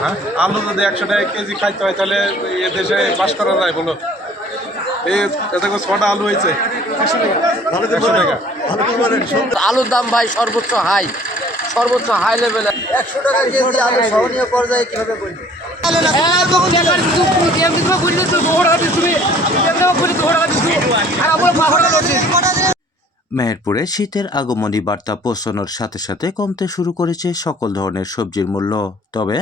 হ্যাঁ? আলু যদি একশো টাকা কেজি খাইতে হয় তাহলে এ দেশে বাস করা যায় বলো? আলুর দাম ভাই সর্বোচ্চ হাই। সর্বোচ্চ হাই লেভেলে একশো টাকা কেজি আলু সহনীয় পর্যায়ে কীভাবে বলব? মেহেরপুরে শীতের আগমনী বার্তা পৌঁছানোর সাথে সাথে কমতে শুরু করেছে সকল ধরনের সবজির মূল্য। তবে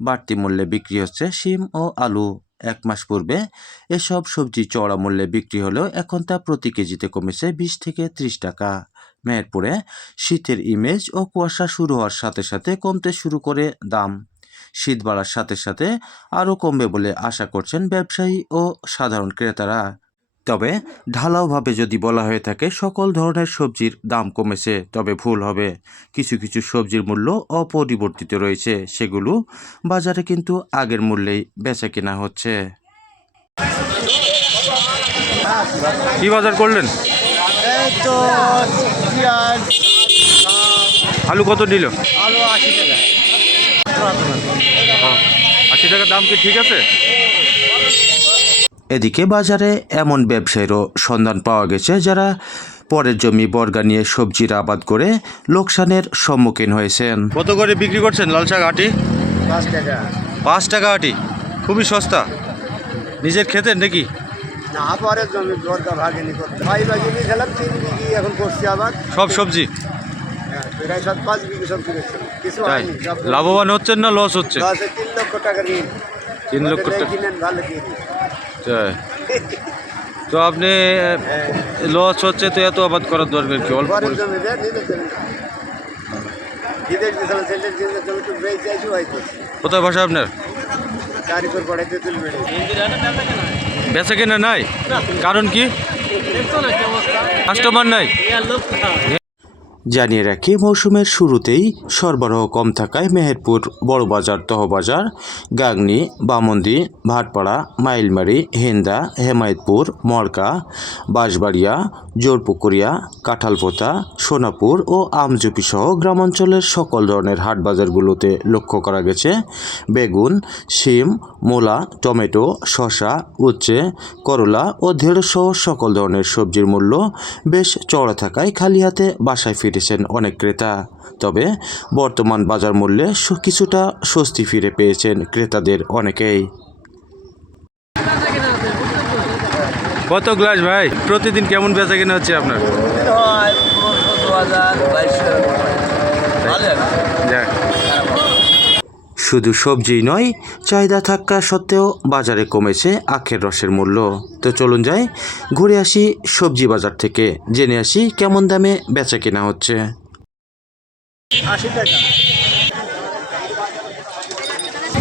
বাড়তি মূল্যে বিক্রি হচ্ছে শিম ও আলু। এক মাস পূর্বে এসব সবজি চড়া মূল্যে বিক্রি হলেও এখন তা প্রতি কেজিতে কমেছে বিশ থেকে ত্রিশ টাকা। মেহেরপুরে শীতের ইমেজ ও কুয়াশা শুরু হওয়ার সাথে সাথে কমতে শুরু করে দাম। শীত বাড়ার সাথে সাথে আরও কমবে বলে আশা করছেন ব্যবসায়ী ও সাধারণ ক্রেতারা। তবে ঢালাওভাবে যদি বলা হয়ে থাকে সকল ধরনের সবজির দাম কমেছে তবে ভুল হবে। কিছু কিছু সবজির মূল্য অপরিবর্তিত রয়েছে সেগুলো বাজারে কিন্তু আগের মূল্যেই বেচা কেনা হচ্ছে। কি বাজার করলেন? আলু কত নিল? আলু আশি টাকা। আশি টাকার দাম কি ঠিক আছে? এদিকে বাজারে এমন ব্যবসায়ীরও সন্ধান পাওয়া গেছে যারা পরের জমি বর্গা নিয়ে সবজির আবাদ করে লোকসানের সম্মুখীন হয়েছেন। কত করে বিক্রি করছেন লাল শাক আটি? পাঁচ টাকা পাঁচ টাকা আটি। খুবই সস্তা। নিজের খেতেন নাকি? না পরের জমি দরকার ভাগিনি করতে। ভাই ভাগিনি খেলাম তিন বিঘি এখন করছি আবার সব সবজি? হ্যাঁ, প্রায় সব পাঁচ বিঘি সব কিনেছে কিছু হয়নি লাভবান হচ্ছেন না লস হচ্ছে? তিন লক্ষ টাকা ঋণ। তিন লক্ষ টাকা। কিনেন ভালো কিনি তাই। তো আপনি লস হচ্ছে তো এত আবাদ করার দরকার কি? অল্প কোথায় ভাষা আপনার? বেচা কেনা নাই? কারণ কি? কাস্টমার নাই? জানিয়ে রাখি, মৌসুমের শুরুতেই সরবরাহ কম থাকায় মেহেরপুর, বড়বাজার, তহবাজার, গাংনি, বামন্দি, ভাটপাড়া, মাইলমারি, হেন্দা, হেমায়তপুর, মরকা, বাঁশবাড়িয়া, জোরপুকুরিয়া, কাঁঠালপোতা, সোনাপুর ও আমজুপি সহ গ্রামাঞ্চলের সকল ধরনের হাট বাজারগুলোতে লক্ষ্য করা গেছে। বেগুন, শিম, মূলা, টমেটো, শসা, উচ্ছে, করলা ও ঢেঁড়সহ সকল ধরনের সবজির মূল্য বেশ চড়া থাকায় খালি হাতে বাসায় ফিরেছেন অনেক ক্রেতা তবে বর্তমান বাজার মূল্যে কিছুটা স্বস্তি ফিরে পেয়েছেন ক্রেতাদের অনেকেই। কত গ্লাস ভাই? প্রতিদিন কেমন বেচা কেনা হচ্ছে আপনার? হয় যাক। শুধু সবজিই নয় চাহিদা থাকা সত্ত্বেও বাজারে কমেছে আখের রসের মূল্য। তো চলুন যাই ঘুরে আসি সবজি বাজার থেকে। জেনে আসি কেমন দামে বেচা কেনা হচ্ছে।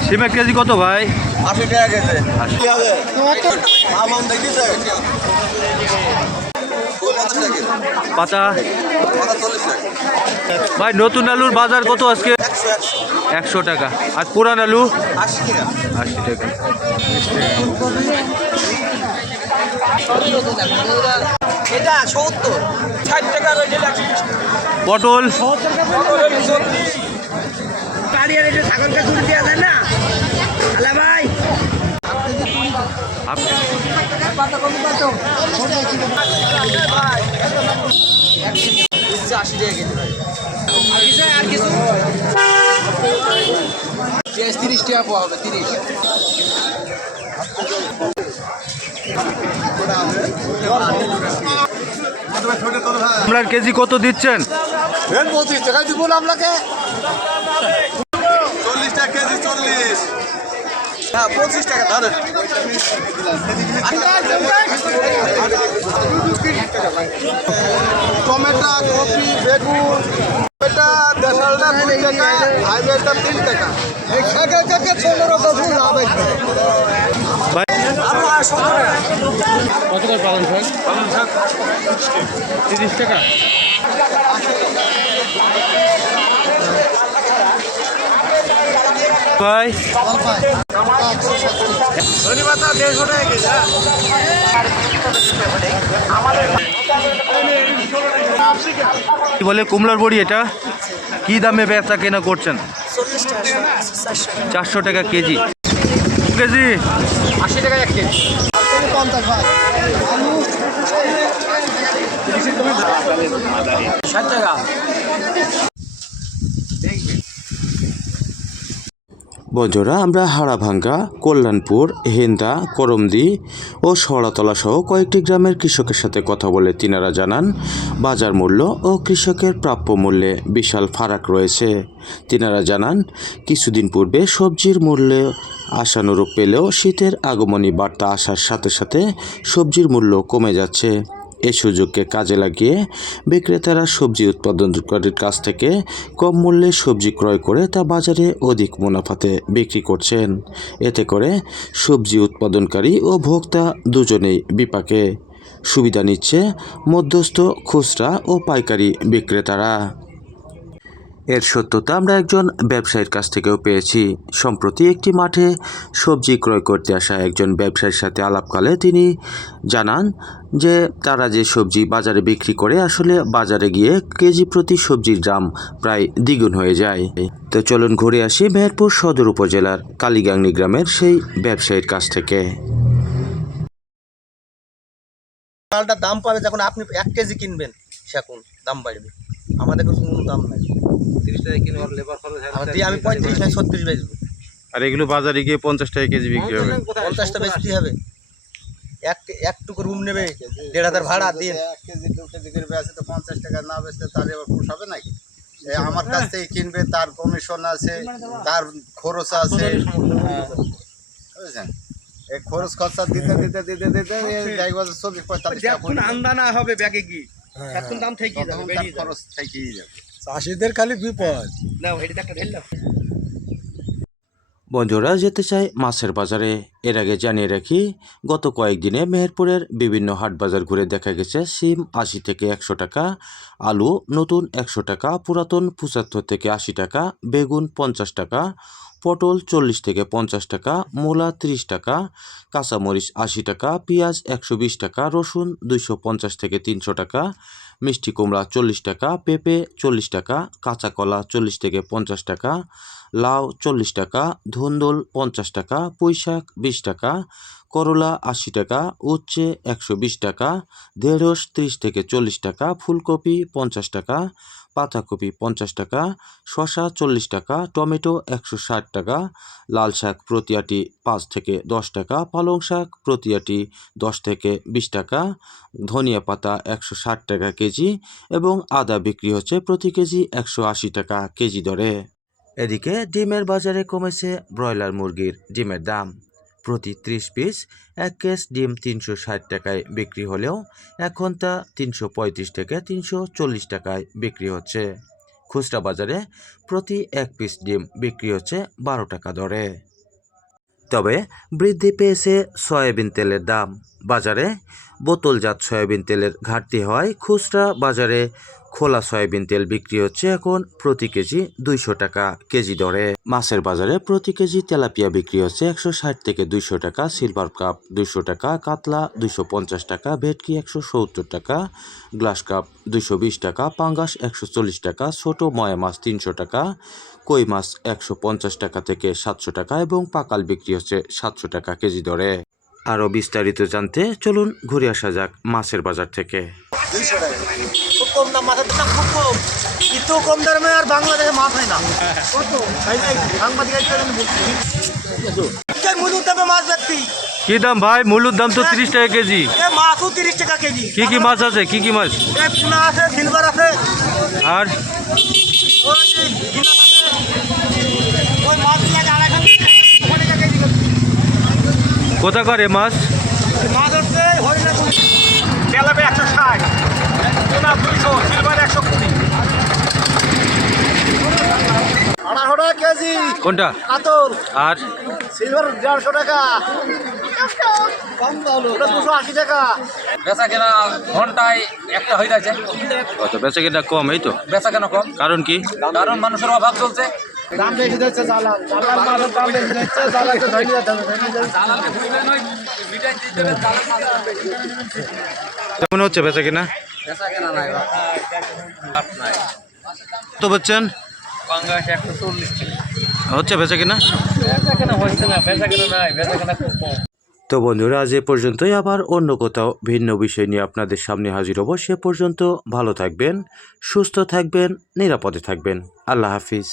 সিমের কেজি কত ভাই? আশি টাকা দেখিছে। পাতা ভাই, নতুন আলুর বাজার কত আজকে? একশো টাকা। আর পুরান আলু? আশি টাকা। পটল? ছাগলকে না? টাকা কেজি তিরিশ টাকা পাওয়া হবে তিরিশ আপনার কেজি কত দিচ্ছেন? পঁচিশ টাকা দিব আপনাকে চল্লিশ টাকা কেজি, চল্লিশ। হ্যাঁ পঁচিশ টাকা ধরেন। টমেটো কপি বেগুন এটা দেশালটা দুই টাকা হাইব্রিডটা তিন টাকা। এই শাকের থেকে পনেরো বছর লাভ কত পালন শাক তিরিশ টাকা। ভাই। বলে কুমলার বড়ি এটা? কি দামে বেচা কেনা করছেন? চারশো টাকা কেজি। কেজি আশি টাকা এক কেজি? ষাট টাকা। বন্ধুরা আমরা হাড়াভাঙ্গা, কল্যাণপুর, হেন্দা, করমদি ও সরাতলা সহ কয়েকটি গ্রামের কৃষকের সাথে কথা বলে তিনারা জানান, বাজার মূল্য ও কৃষকের প্রাপ্য মূল্যে বিশাল ফারাক রয়েছে। তিনারা জানান, কিছুদিন পূর্বে সবজির মূল্যে আশানুরূপ পেলেও শীতের আগমনী বার্তা আসার সাথে সাথে সবজির মূল্য কমে যাচ্ছে। এই সুযোগকে কাজে লাগিয়ে বিক্রেতারা সবজি উৎপাদনকারীর কাছ থেকে কম মূল্যে সবজি ক্রয় করে তা বাজারে অধিক মুনাফাতে বিক্রি করছেন। এতে করে সবজি উৎপাদনকারী ও ভোক্তা দুজনেই বিপাকে। সুবিধা নিচ্ছে মধ্যস্থ খুচরা ও পাইকারি বিক্রেতারা। এর সত্যতা আমরা একজন ব্যবসায়ীর কাছ থেকেও পেয়েছি। সম্প্রতি একটি মাঠে সবজি ক্রয় করতে আসা একজন ব্যবসায়ীর সাথে আলাপকালে তিনি জানান যে তারা যে সবজি বাজারে বিক্রি করে আসলে বাজারে গিয়ে কেজি প্রতি সবজির দাম প্রায় দ্বিগুণ হয়ে যায়। তো চলুন ঘুরে আসি মেহেরপুর সদর উপজেলার কালীগাংনি গ্রামের সেই ব্যবসায়ীর কাছ থেকে। চালটার দাম পাবে যখন আপনি এক কেজি কিনবেন সেখন দাম বাড়বে। আমাদের কোনো দাম নাই। আমার দিয়ে আমি পঁয়ত্রিশ নাই ছত্রিশ বেচবো। আর এগুলো বাজারে গিয়ে পঞ্চাশ টাকা কেজি বিক্রি হবে। পঞ্চাশটা বেচতে হবে। এক একটুকু রুম নেবে দেড় হাজার ভাড়া দিন এক কেজি দু কেজি করে বেচে তো পঞ্চাশ টাকা না বেচতে তার এবার পোষাবে নাকি? এ আমার কাছ থেকে কিনবে তার কমিশন আছে তার খরচ আছে। বুঝছেন? এই খরচ খরচা দিতে দিতে দিতে দিতে চল্লিশ পঁয়তাল্লিশ টাকা যাবে। হবে ব্যাগে কি এখন দাম থেকেই যাবে বেরিয়ে খরচ থেকেই যাবে। চাষিদের খালি বিপদ। না এটা একটা বন্ধুরা যেতে চায় মাছের বাজারে। এর আগে জানিয়ে রাখি, গত কয়েকদিনে মেহেরপুরের বিভিন্ন হাট বাজার ঘুরে দেখা গেছে সিম আশি থেকে একশো টাকা, আলু নতুন একশো টাকা, পুরাতন পঁচাত্তর থেকে আশি টাকা, বেগুন পঞ্চাশ টাকা, পটল চল্লিশ থেকে পঞ্চাশ টাকা, মূলা তিরিশ টাকা, কাঁচামরিচ আশি টাকা, পেঁয়াজ একশো বিশ টাকা, রসুন দুইশো পঞ্চাশ থেকে তিনশো টাকা, মিষ্টি কুমড়া চল্লিশ টাকা, পেঁপে চল্লিশ টাকা, কাঁচা কলা চল্লিশ থেকে পঞ্চাশ টাকা, লাউ চল্লিশ টাকা, ধুন্দুল পঞ্চাশ টাকা, পুঁইশাক বিশ টাকা, করলা আশি টাকা, উচ্ছে একশো বিশ টাকা, ঢেঁড়স ত্রিশ থেকে চল্লিশ টাকা, ফুলকপি পঞ্চাশ টাকা, পাতাকপি পঞ্চাশ টাকা, শসা চল্লিশ টাকা, টমেটো একশো ষাট টাকা, লাল শাক প্রতি আটি পাঁচ থেকে দশ টাকা, পালং শাক প্রতি আটি দশ থেকে বিশ টাকা, ধনিয়া পাতা একশো ষাট টাকা কেজি এবং আদা বিক্রি হচ্ছে প্রতি কেজি একশো আশি টাকা কেজি দরে। এদিকে ডিমের বাজারে কমেছে ব্রয়লার মুরগির ডিমের দাম। প্রতি ত্রিশ পিস এক কেস ডিম তিনশো ষাট টাকায় বিক্রি হলেও এখন তা তিনশো পঁয়ত্রিশ থেকে তিনশো চল্লিশ টাকায় বিক্রি হচ্ছে। খুচরা বাজারে প্রতি এক পিস ডিম বিক্রি হচ্ছে বারো টাকা দরে। তবে বৃদ্ধি পেয়েছে সয়াবিন তেলের দাম। বাজারে বোতলজাত সয়াবিন তেলের ঘাটতি হয় খুচরা বাজারে খোলা সয়াবিন তেল বিক্রি হচ্ছে এখন প্রতি কেজি দুইশো টাকা কেজি দরে। মাছের বাজারে প্রতি কেজি তেলাপিয়া বিক্রি হচ্ছে একশো ষাট থেকে দুইশো টাকা, সিলভার কাপ দুইশো টাকা, কাতলা দুইশো পঞ্চাশ টাকা, ভেটকি একশো সত্তর টাকা, গ্লাস কাপ দুইশো বিশ টাকা, পাঙ্গাস একশো চল্লিশ টাকা, ছোট ময়া মাছ তিনশো টাকা, কই মাছ একশো পঞ্চাশ টাকা থেকে সাতশো টাকা এবং পাকাল বিক্রি হচ্ছে সাতশো টাকা কেজি দরে। আরও বিস্তারিত জানতে চলুন ঘুরে আসা যাক মাছের বাজার থেকে। খুব কম দাম মাছের দাম খুব কম। কিন্তু কম দামে আর বাংলাদেশে মাছ হয় না। কত? সাংবাদিক মুলুর দামে মাছ ব্যক্তি কি দাম ভাই? মূল্যর দাম তো তিরিশ টাকা কেজি। এ মাছও তিরিশ টাকা কেজি। কি কি মাছ আছে? কি কি মাছ? এ পুনা আছে সিলভার আছে। আর? ওই যে গিলাস আছে। ওই মাছগুলো আড়াইশো টাকা কেজি কোথা করে মাছ? মাছ হচ্ছে পোনা দুইশো সিলভার একশো কুড়ি। আড়াইশো টাকা কেজি কোনটা? কাতল। আর? সিলভার দেড়শো টাকা। দুশো আশি বেচা কেনা ঘন্টায় একটা হয়ে যাচ্ছে। কত বেচা কেনা কম এই তো। বেচা কেনা কম। কারণ কি? কারণ মানুষের অভাব চলছে। দাম বেশি দিচ্ছে জ্বালা জ্বালার মাছের দাম বেশি দিচ্ছে জ্বালাকে ধরে যেতে হবে ধরে যেতে হবে। কেমন হচ্ছে বেচা কেনা বেচা কেনা নাই কত বলছেন পাঙ্গাস একশো চল্লিশ টাকা হচ্ছে বেচা কিনা? তো বন্ধুরা আজ এ পর্যন্তই। আবার অন্য কোথাও ভিন্ন বিষয় নিয়ে আপনাদের সামনে হাজির হব। সে পর্যন্ত ভালো থাকবেন সুস্থ থাকবেন নিরাপদে থাকবেন। আল্লাহ হাফিজ।